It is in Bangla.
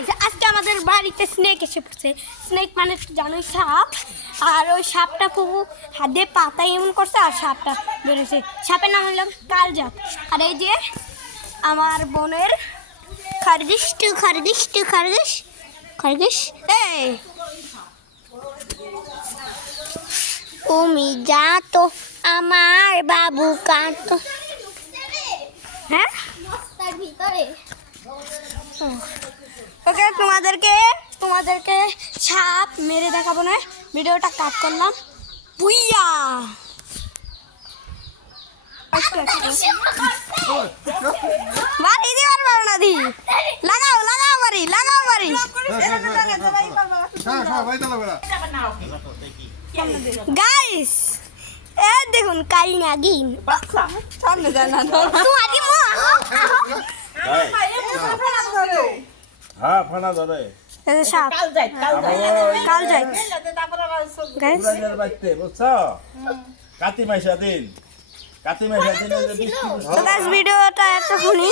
গাইস আজকে আমাদের বাড়িতে স্নেক এসে পড়ছে। স্নেক মানে জানোই সাপ, আর ওই সাপটা খুব হাতে পাতায় এমন করছে আর সাপটা বেরোছে। সাপের নাম হলো কালজাত। আর এই যে আমার বোনের খরগোশ খরগোশ খরগোশ খরগোশ এই তুমি যা তো আমার বাবু কাটো। হ্যাঁ ভিতরে ওকে তোমাদেরকে সাপ মেরে দেখাবো না, ভিডিওটা কাট করলাম। বুইয়া বাড়ি দিবার পারো না দি লাগাও লাগাও বাড়ি লাগাও বাড়ি। গাইস এ দেখুন কাল নাগিন সামনে যায় না তোমারি মা হ্যাঁ ফানা ধরে এই সাপ কাল যাই গাইস বাইতে বুঝছো কাতি মাইশা দিন তো গাইস ভিডিওটা এতক্ষণই।